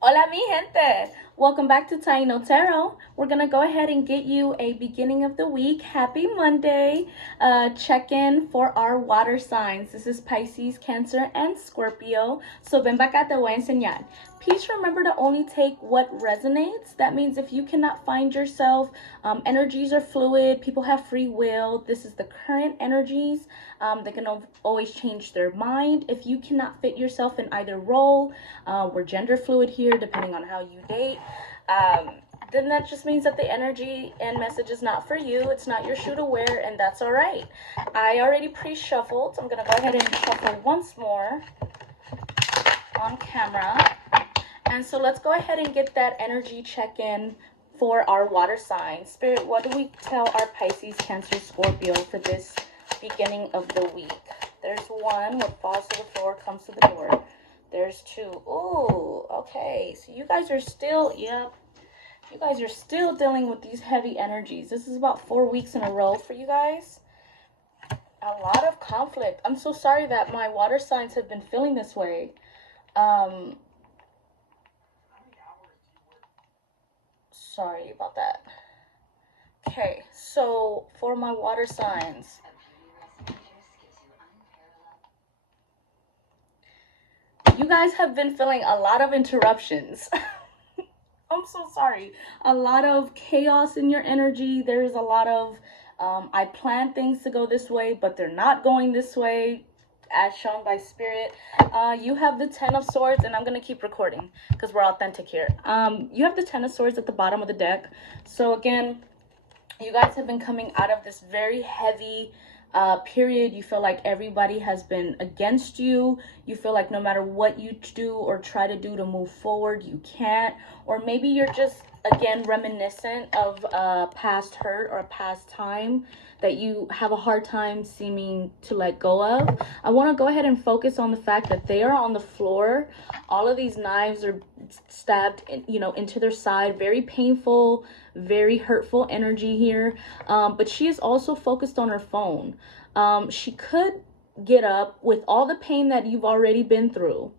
Hola, mi gente. Welcome back to Taino Tarot. We're going to go ahead and get you a beginning of the week. Happy Monday. Check-in for our water signs. This is Pisces, Cancer, and Scorpio. So ven acá, te voy a enseñar. Please remember to only take what resonates. That means if you cannot find yourself, energies are fluid, people have free will. This is the current energies. They can always change their mind. If you cannot fit yourself in either role, we're gender fluid here, depending on how you date. Then that just means that the energy and message is not for you. It's not your shoe to wear, and that's all right. I already pre-shuffled. So I'm going to go ahead and shuffle once more on camera. And so let's go ahead and get that energy check-in for our water sign. Spirit, what do we tell our Pisces, Cancer, Scorpio for this beginning of the week? There's one. What falls to the floor comes to the door. There's two. Ooh, okay. So you guys are still, yep. You guys are still dealing with these heavy energies. This is about 4 weeks in a row for you guys. A lot of conflict. I'm so sorry that my water signs have been feeling this way. Sorry about that. Okay, so for my water signs, you guys have been feeling a lot of interruptions. I'm so sorry. A lot of chaos in your energy. There's a lot of, I plan things to go this way, but they're not going this way, as shown by Spirit. You have the Ten of Swords, and I'm going to keep recording because we're authentic here. You have the Ten of Swords at the bottom of the deck. So again, you guys have been coming out of this very heavy period. You feel like everybody has been against you. You feel like no matter what you do or try to do to move forward, you can't. Or maybe you're just, again, reminiscent of a past hurt or a past time that you have a hard time seeming to let go of. I want to go ahead and focus on the fact that they are on the floor. All of these knives are stabbed, into their side. Very painful, very hurtful energy here. But she is also focused on her phone. She could get up with all the pain that you've already been through.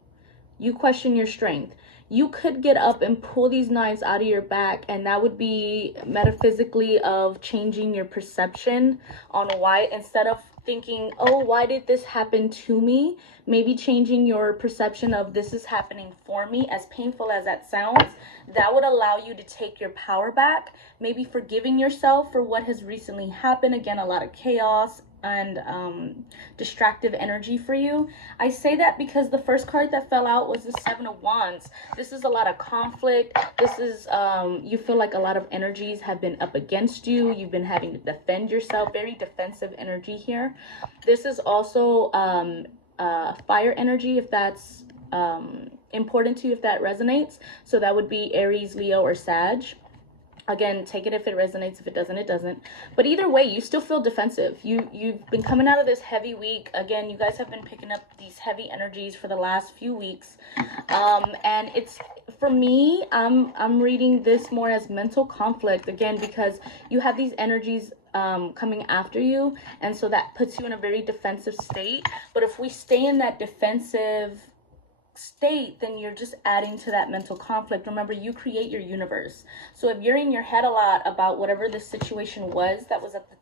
You question your strength. You could get up and pull these knives out of your back, and that would be metaphysically of changing your perception on why, instead of thinking, oh, why did this happen to me? Maybe changing your perception of this is happening for me, as painful as that sounds. That would allow you to take your power back, maybe forgiving yourself for what has recently happened. Again, a lot of chaos and distractive energy for you. I say that because the first card that fell out was the Seven of Wands. This is a lot of conflict. This is you feel like a lot of energies have been up against you. You've been having to defend yourself. Very defensive energy here. This is also fire energy, if that's important to you, if that resonates. So that would be Aries, Leo, or Sag. Again, take it if it resonates. If it doesn't, it doesn't. But either way, you still feel defensive. You've been coming out of this heavy week. Again, you guys have been picking up these heavy energies for the last few weeks. And it's, for me, I'm reading this more as mental conflict, again, because you have these energies coming after you, and so that puts you in a very defensive state. But if we stay in that defensive state, then you're just adding to that mental conflict. Remember, you create your universe. So if you're in your head a lot about whatever the situation was that was at the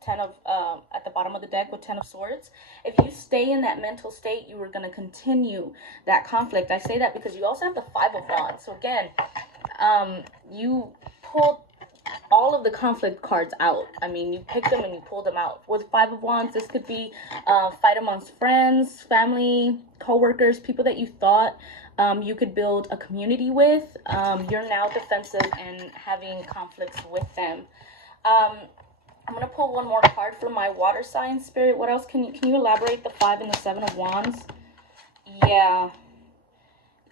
at the bottom of the deck with Ten of Swords, if you stay in that mental state, you are going to continue that conflict. I say that because you also have the Five of Wands. So again, you pulled all of the conflict cards out. I mean, you picked them and you pulled them out. With Five of Wands, this could be fight amongst friends, family, co-workers, people that you thought you could build a community with. You're now defensive and having conflicts with them. I'm going to pull one more card for my water sign, Spirit. What else can you elaborate the Five and the Seven of Wands? Yeah.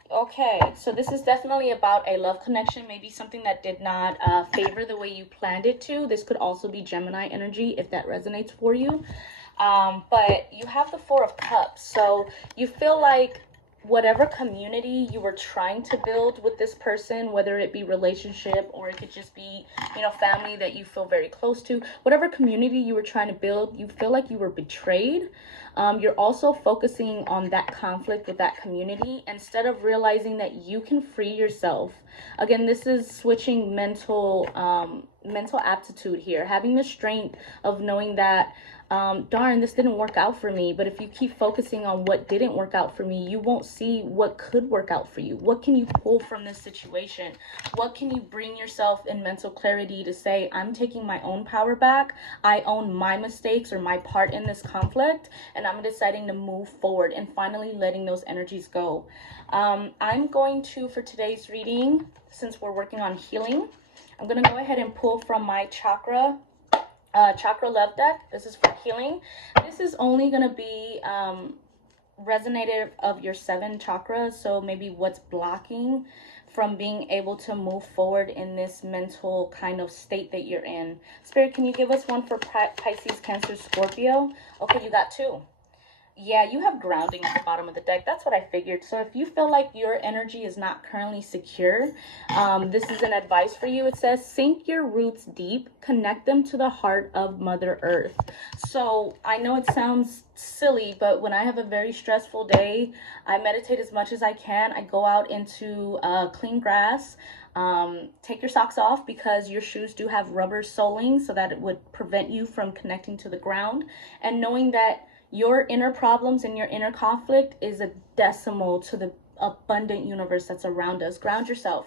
Okay, so this is definitely about a love connection, maybe something that did not favor the way you planned it to. This could also be Gemini energy if that resonates for you. But you have the Four of Cups, so you feel like whatever community you were trying to build with this person, whether it be relationship or it could just be, family that you feel very close to, whatever community you were trying to build, you feel like you were betrayed. You're also focusing on that conflict with that community instead of realizing that you can free yourself. Again, this is switching mental aptitude here, having the strength of knowing that darn, this didn't work out for me. But if you keep focusing on what didn't work out for me, you won't see what could work out for you. What can you pull from this situation? What can you bring yourself in mental clarity to say, I'm taking my own power back. I own my mistakes or my part in this conflict, and I'm deciding to move forward and finally letting those energies go. I'm going to, for today's reading, since we're working on healing, I'm going to go ahead and pull from my Chakra Love Deck. This is for healing. This is only going to be resonative of your 7 chakras, so maybe what's blocking from being able to move forward in this mental kind of state that you're in. Spirit, can you give us one for Pisces, Cancer, Scorpio? Okay, you got 2. Yeah, you have grounding at the bottom of the deck. That's what I figured. So if you feel like your energy is not currently secure, this is an advice for you. It says, sink your roots deep, connect them to the heart of Mother Earth. So I know it sounds silly, but when I have a very stressful day, I meditate as much as I can. I go out into clean grass. Take your socks off because your shoes do have rubber soling, so that it would prevent you from connecting to the ground. And knowing that your inner problems and your inner conflict is a decimal to the abundant universe that's around us. Ground yourself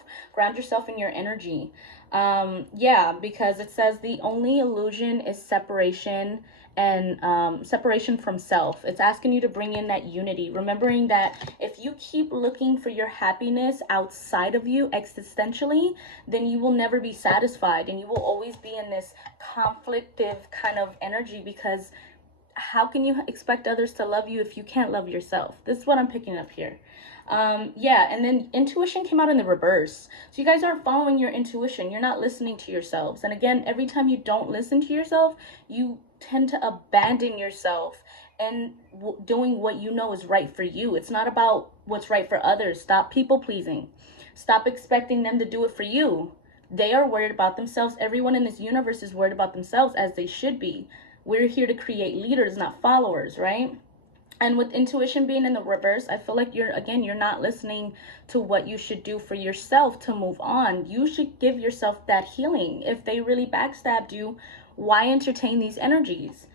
in your energy. Yeah, because it says the only illusion is separation, and separation from self. It's asking you to bring in that unity, remembering that if you keep looking for your happiness outside of you existentially, then you will never be satisfied, and you will always be in this conflictive kind of energy, because how can you expect others to love you if you can't love yourself? This is what I'm picking up here. Yeah, and then intuition came out in the reverse. So you guys aren't following your intuition. You're not listening to yourselves. And again, every time you don't listen to yourself, you tend to abandon yourself and doing what you know is right for you. It's not about what's right for others. Stop people pleasing. Stop expecting them to do it for you. They are worried about themselves. Everyone in this universe is worried about themselves, as they should be. We're here to create leaders, not followers, right? And with intuition being in the reverse, I feel like you're not listening to what you should do for yourself to move on. You should give yourself that healing. If they really backstabbed you, why entertain these energies?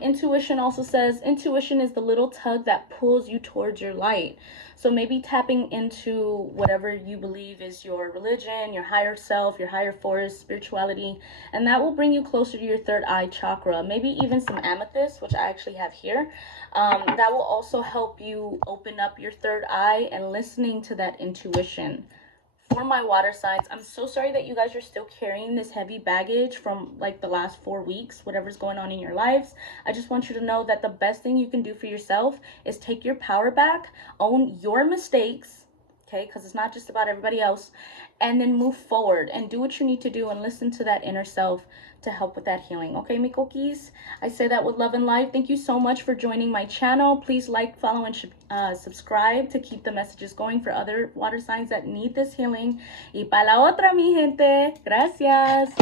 Intuition also says intuition is the little tug that pulls you towards your light. So maybe tapping into whatever you believe is your religion, your higher self, your higher force, spirituality, and that will bring you closer to your 3rd eye chakra. Maybe even some amethyst, which I actually have here. That will also help you open up your 3rd eye and listening to that intuition. For my water signs, I'm so sorry that you guys are still carrying this heavy baggage from like the last 4 weeks, whatever's going on in your lives. I just want you to know that the best thing you can do for yourself is take your power back, own your mistakes, okay, because it's not just about everybody else, and then move forward and do what you need to do and listen to that inner self to help with that healing. Okay, mi coquis? I say that with love and light. Thank you so much for joining my channel. Please like, follow, and subscribe to keep the messages going for other water signs that need this healing. Y pa la otra, mi gente. Gracias.